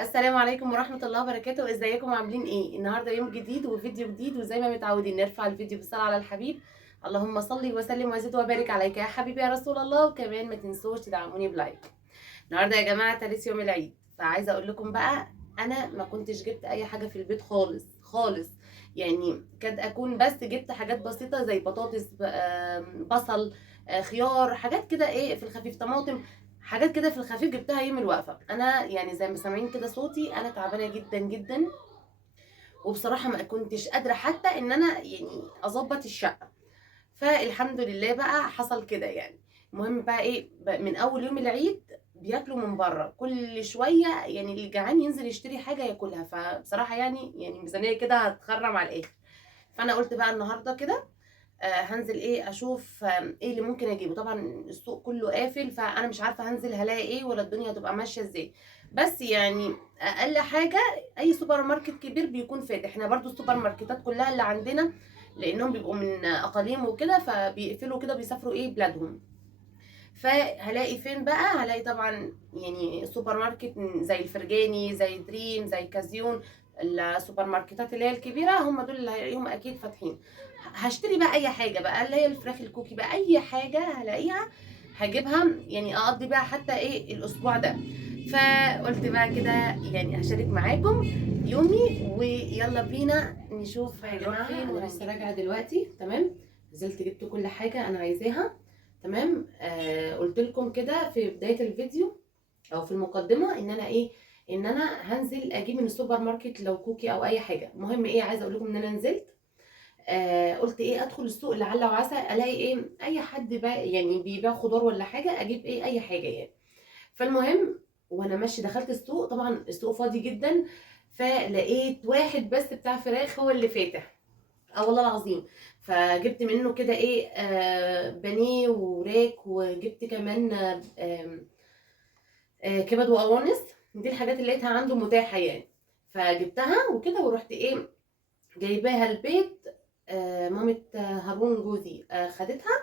السلام عليكم ورحمة الله وبركاته، ازيكم عاملين ايه؟ النهارده يوم جديد وفيديو جديد، وزي ما متعودين نرفع الفيديو بالصلاة على الحبيب. اللهم صل وسلم وزد وبارك عليك يا حبيبي يا رسول الله، وكمان ما تنسوش تدعموني بلايك. النهارده يا جماعة تالت يوم العيد، فعايزة اقول لكم بقى انا ما كنتش جبت اي حاجة في البيت خالص خالص. يعني كاد اكون بس جبت حاجات بسيطة زي بطاطس، بصل، خيار، حاجات كده ايه في الخفيف، طماطم، حاجات كده في الخفيف جبتها يوم الوقفه. انا يعني زي ما سامعين كده صوتي، انا تعبانه جدا جدا، وبصراحه ما كنتش قادره حتى ان انا يعني اظبط الشقه. فالحمد لله بقى حصل كده يعني. المهم بقى ايه، من اول يوم العيد بياكلوا من بره كل شويه، يعني اللي جعان ينزل يشتري حاجه ياكلها. فبصراحه يعني ميزانيه كده هتخرم على الاخر. فانا قلت بقى النهارده كده هنزل ايه اشوف ايه اللي ممكن اجيبه. طبعا السوق كله قافل، فانا مش عارفه هنزل هلاقي ايه ولا الدنيا هتبقى ماشيه ازاي. بس يعني اقل حاجه اي سوبر ماركت كبير بيكون فاتح. احنا برضو السوبر ماركتات كلها اللي عندنا، لانهم بيبقوا من اقاليم وكده، فبيقفلوا كده بيسافروا ايه بلادهم. فهلاقي فين بقى؟ هلاقي طبعا يعني سوبر ماركت زي الفرجاني، زي دريم، زي كازيون. السوبر ماركتات اللي هي الكبيره هم دول اللي هلاقيهم اكيد فاتحين. هشتري بقى اي حاجه بقى، اللي هي الفراخ الكوكي بقى، اي حاجه هلاقيها هجيبها، يعني اقضي بقى حتى ايه الاسبوع ده. فقلت بقى كده يعني هشارك معاكم يومي، ويلا بينا نشوف هنروح فين. وانا لسه راجعه دلوقتي، تمام. نزلت جبت كل حاجه انا عايزاها، تمام. قلت لكم كده في بدايه الفيديو او في المقدمه ان انا ايه، ان انا هنزل اجيب من السوبر ماركت لو كوكي او اي حاجه. المهم ايه، عايزه اقول لكم ان انا نزلت. قلت ايه ادخل السوق لعل وعسى الاقي ايه اي حد بقى يعني بيبيع خضار ولا حاجه، اجيب ايه اي حاجه يعني. فالمهم وانا ماشي دخلت السوق، طبعا السوق فاضي جدا. فلقيت واحد بس بتاع فراخ هو اللي فاتح، اه والله العظيم. فجبت منه كده ايه بانيه وراك، وجبت كمان كبد وقوانص. دي الحاجات اللي لقيتها عنده متاحه يعني. فجبتها وكده ورحت ايه جايباها البيت. مامة هارون جوزي خدتها،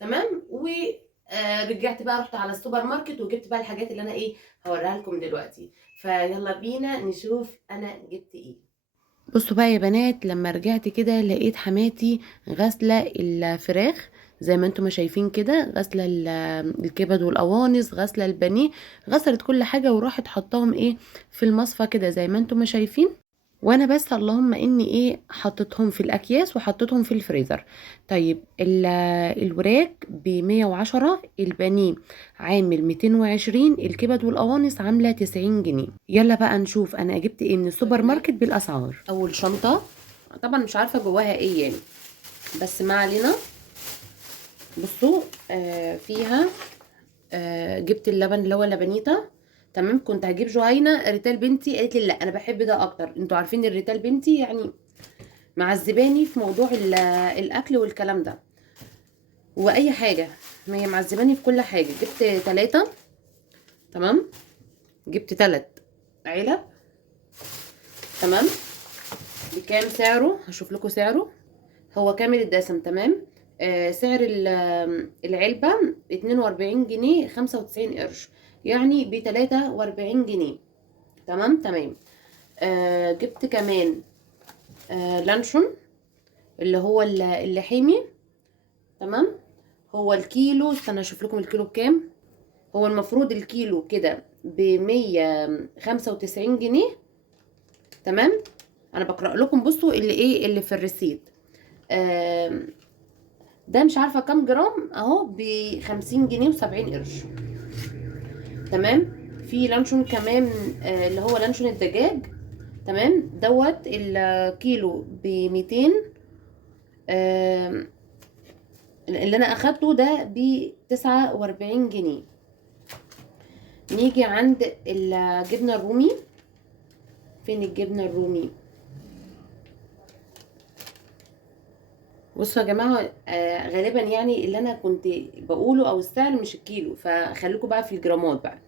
تمام. ورجعت بقى رحت على السوبر ماركت وجبت بقى الحاجات اللي انا ايه هوريها لكم دلوقتي. فيلا بينا نشوف انا جبت ايه. بصوا بقى يا بنات، لما رجعت كده لقيت حماتي غاسله الفراخ زي ما انتم ما شايفين كده، غاسله الكبد والقوانص، غاسله البانيه، غسلت كل حاجه وراحت حطاهم ايه في المصفى كده زي ما انتم ما شايفين. وانا بس اللهم اني ايه حطيتهم في الاكياس وحطيتهم في الفريزر. طيب الوراك ب110، البانيه عامل 220، الكبد والقوانص عامله 90 جنيه. يلا بقى نشوف انا جبت ايه من السوبر ماركت بالاسعار. اول شنطه طبعا مش عارفه جواها ايه يعني، بس ما علينا. بصوا فيها جبت اللبن اللي هو لبنيتا، تمام. كنت هجيب جهينه ريتال بنتي، قالت لي لا انا بحب ده اكتر. انتوا عارفين الريتال بنتي يعني معذباني في موضوع الاكل والكلام ده واي حاجه، ما هي معذباني في كل حاجه. جبت 3، تمام. جبت 3 علب، تمام. بكام سعره؟ هشوف لكم سعره. هو كامل الدسم، تمام. سعر العلبة 42 جنيه 95 قرش، يعني ب43 جنيه، تمام تمام. جبت كمان لانشون اللي هو اللحيمي، تمام. هو الكيلو، استنى اشوف لكم الكيلو بكام. هو المفروض الكيلو كده ب195 جنيه، تمام. انا بقرأ لكم، بصوا اللي ايه اللي في الريسيت. آم، ده مش عارفه كام جرام اهو، ب50 جنيه و70 قرش، تمام. في لانشون كمان اللي هو لانشون الدجاج، تمام. دوت الكيلو ب200. اللي انا اخدته ده ب49 جنيه. نيجي عند الجبنه الرومي. فين الجبنه الرومي؟ بصوا يا جماعه غالبا يعني اللي انا كنت بقوله او السعر مش الكيلو، فخليكم بقى في الجرامات بقى.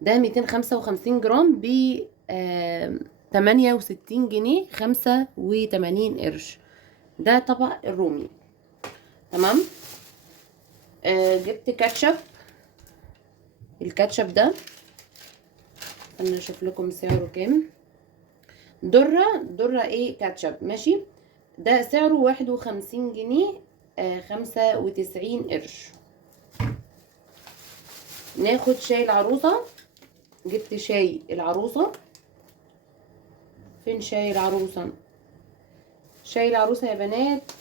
ده 255 جرام ب 68 جنيه 85 قرش. ده طبق الرومي، تمام. جبت كاتشب. الكاتشب ده استنى اشوف لكم سعره كام. درة ايه كاتشب، ماشي. ده سعره 51 جنيه 95 قرش. ناخد شاي العروسة. جبت شاي العروسة. فين شاي العروسة؟ شاي العروسة يا بنات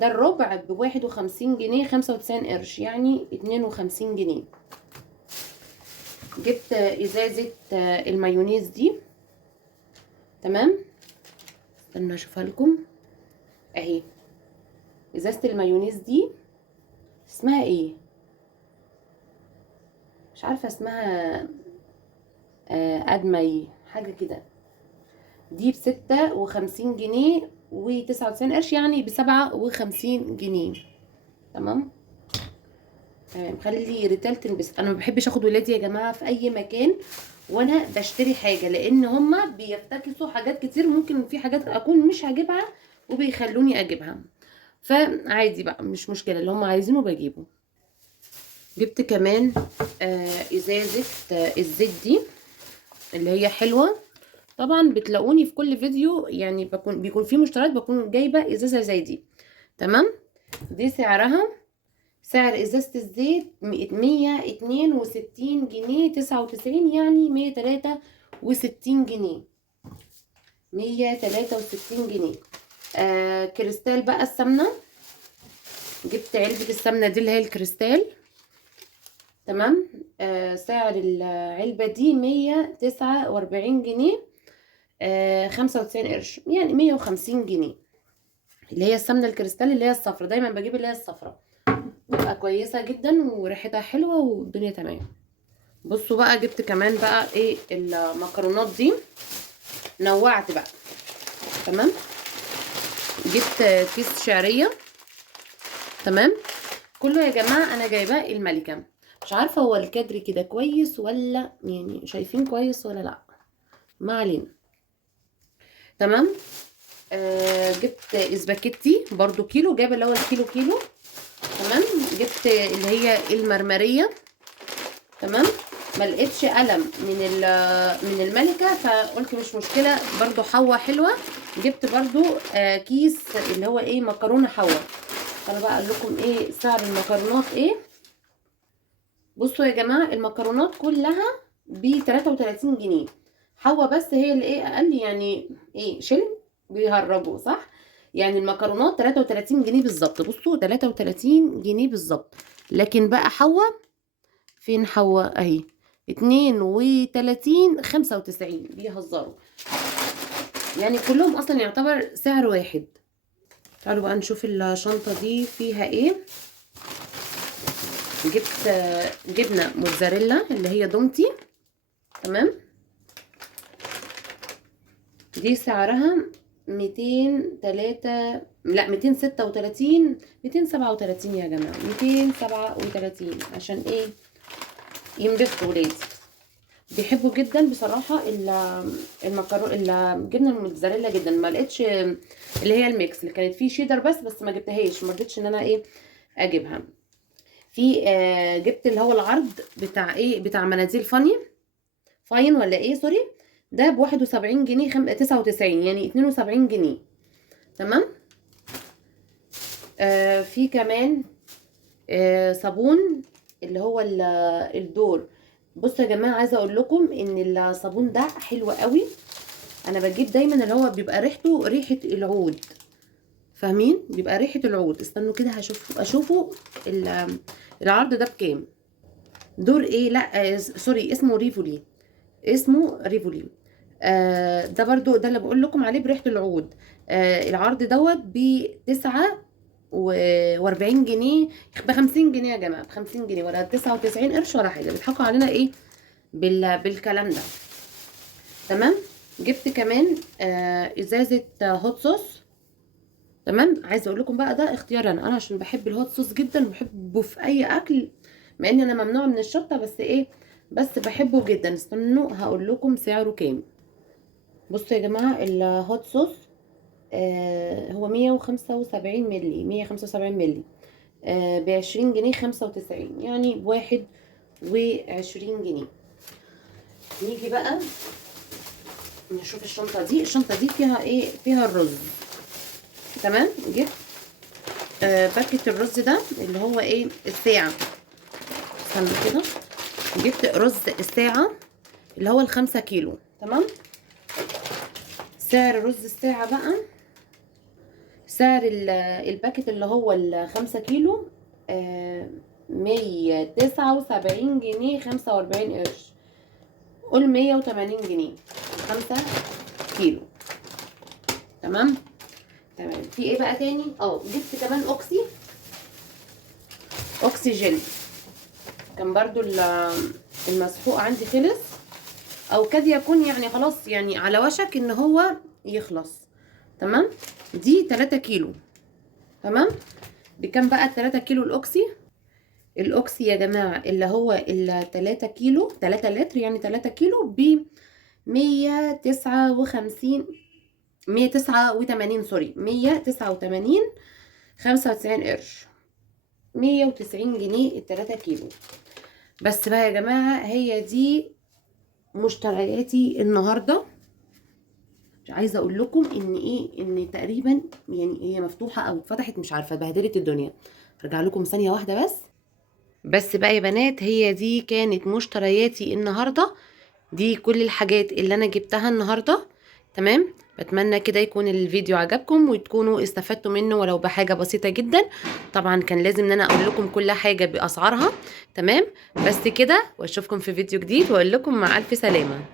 ده الربع ب51 جنيه 95 قرش، يعني 52 جنيه. جبت ازازة المايونيز دي، تمام. استنى اشوفها لكم اهي. ازازة المايونيز دي اسمها ايه؟ مش عارفة اسمها. ادمي حاجة كده. دي ب56 جنيه و99 قرش، يعني ب57 جنيه. تمام. خلي ريتال تنبسط. انا ما بحبش اخد ولادي يا جماعه في اي مكان وانا بشتري حاجه، لان هما بيفتكسوا حاجات كتير، ممكن في حاجات اكون مش هجيبها وبيخلوني اجيبها. فعادي بقى، مش مشكله، اللي هما عايزينه بجيبه. جبت كمان ازازه الزيت دي اللي هي حلوه. طبعا بتلاقوني في كل فيديو يعني بيكون في مشتريات بكون جايبه ازازه زي دي، تمام. دي سعر ازازة الزيت 162 جنيه 99، يعني 163 جنيه. 163 جنيه. كريستال بقى السمنة. جبت علبة السمنة دي اللي هي الكريستال، تمام. سعر العلبة دي 149 جنيه 95 قرش، يعني 150 جنيه. اللي هي السمنة الكريستال اللي هي الصفرا، دايما بجيب اللي هي الصفرا، بتبقى كويسة جدا وريحتها حلوة والدنيا تمام. بصوا بقى، جبت كمان بقى ايه المكرونات دي. نوعت بقى، تمام. جبت كيس شعرية، تمام. كله يا جماعة انا جايباه الملكة. مش عارفة هو الكادر كده كويس ولا يعني شايفين كويس ولا لا، ما علينا. تمام. جبت اسباجيتي برضو كيلو، جايبه اللي هو الكيلو. تمام. جبت اللي هي المرمرية، تمام. ما لقيتش قلم من الملكه، فقلت مش مشكله، برضو حوا حلوه. جبت برضو كيس اللي هو ايه مكرونه حوا. انا بقى اقول لكم ايه سعر المكرونات ايه. بصوا يا جماعه، المكرونات كلها ب 33 جنيه. حوا بس هي اللي ايه اقل، يعني ايه شيلن بيهرجوا صح. يعني المكرونات 33 جنيه بالظبط. بصوا 33 جنيه بالظبط. لكن بقى حوا، فين حوا اهي 32 95، بيهزروا. يعني كلهم اصلا يعتبر سعر واحد. تعالوا بقى نشوف الشنطة دي فيها ايه. جبت جبنة موتزاريلا اللي هي دومتي، تمام. دي سعرها 203، لا 236 237 يا جماعة، 237. عشان ايه؟ ينبسطوا ولادي، بيحبوا جدا بصراحه المكرونه الجبنه الموتزاريلا جدا. ما لقيتش اللي هي الميكس اللي كانت فيه شيدر، بس ما جبتهاش، ما رضيتش ان انا ايه اجيبها. في جبت اللي هو العرض بتاع ايه، بتاع مناديل فاين ولا ايه، سوري. ده ب 71 جنيه 99، يعني 72 جنيه، تمام. في كمان صابون اللي هو الدور. بصوا يا جماعه، عايزه اقول لكم ان الصابون ده حلو قوي. انا بجيب دايما اللي هو بيبقى ريحته ريحه العود، فاهمين؟ بيبقى ريحه العود. استنوا كده اشوفوا العرض ده بكام. دور ايه، لا سوري، اسمه ريفولي. ده برضو ده اللي بقول لكم عليه بريحه العود. العرض دوت ب49 جنيه، ب50 جنيه يا جماعه، ب50 جنيه ولا 99 قرش ولا حاجه. بيضحكوا علينا ايه بالكلام ده، تمام. جبت كمان ازازه هوت صوص، تمام. عايزه اقول لكم بقى ده اختيار انا عشان بحب الهوت صوص جدا وبحبه في اي اكل، مع ان انا ممنوعه من الشطه، بس ايه، بس بحبه جدا. استنوا هقول لكم سعره كام. بصوا يا جماعه، الهوت صوص هو 175 مللي، 175 مللي ب20 جنيه 95، يعني ب21 جنيه. نيجي بقى نشوف الشنطه دي. الشنطه دي فيها ايه؟ فيها الرز. تمام. جبت باكت الرز ده اللي هو ايه الساعه. استنى كده. جبت رز الساعه اللي هو ال5 كيلو. تمام. سعر رز الساعه بقى، سعر الباكت اللي هو ال5 كيلو 179 جنيه 45 قرش. قول 180 جنيه 5 كيلو. تمام. تمام. في ايه بقى تاني؟ جبت كمان اوكسي جل. كان برضو المسحوق عندي خلص، او كاد يكون يعني خلاص، يعني على وشك ان هو يخلص. تمام. دي 3 كيلو. تمام. بكام بقى 3 كيلو الاوكسي يا جماعه اللي هو ال3 كيلو 3 لتر، يعني 3 كيلو ب 189 سوري 189 95 قرش. 190 جنيه ال3 كيلو. بس بقى يا جماعه هي دي مشترياتي النهارده. مش عايزه اقول لكم ان تقريبا يعني هي مفتوحه او اتفتحت، مش عارفه، بهدلت الدنيا. ارجع لكم ثانيه واحده بس بقى يا بنات، هي دي كانت مشترياتي النهارده. دي كل الحاجات اللي انا جبتها النهارده. تمام. بتمنى كده يكون الفيديو عجبكم وتكونوا استفدتوا منه ولو بحاجه بسيطه جدا. طبعا كان لازم ان انا اقول لكم كل حاجه باسعارها. تمام. بس كده، واشوفكم في فيديو جديد واقول لكم مع الف سلامه.